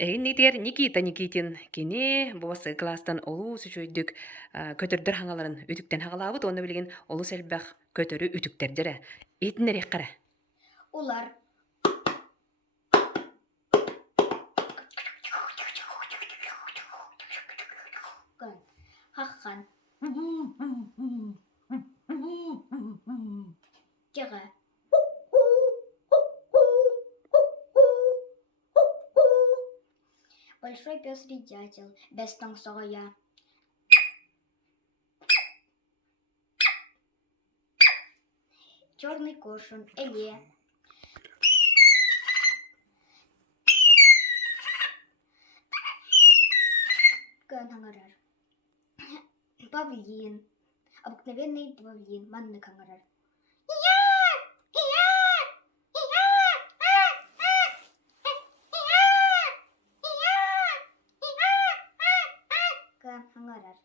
Нитер Никита Никитин кини бос класстан олуу сүчөйдүк көтөрдөр хаңаларын үтүктен хагалаабыт оны билген олуу сэлбэх көтөрү үтүктердере. Итинерек кара. Улар. Хаххан. Кеге. Большой пестрый дятел, без танцора. Черный коршун, Эле. Кангангарар. Павлин. Обыкновенный павлин, манны кангарар. Кангарар.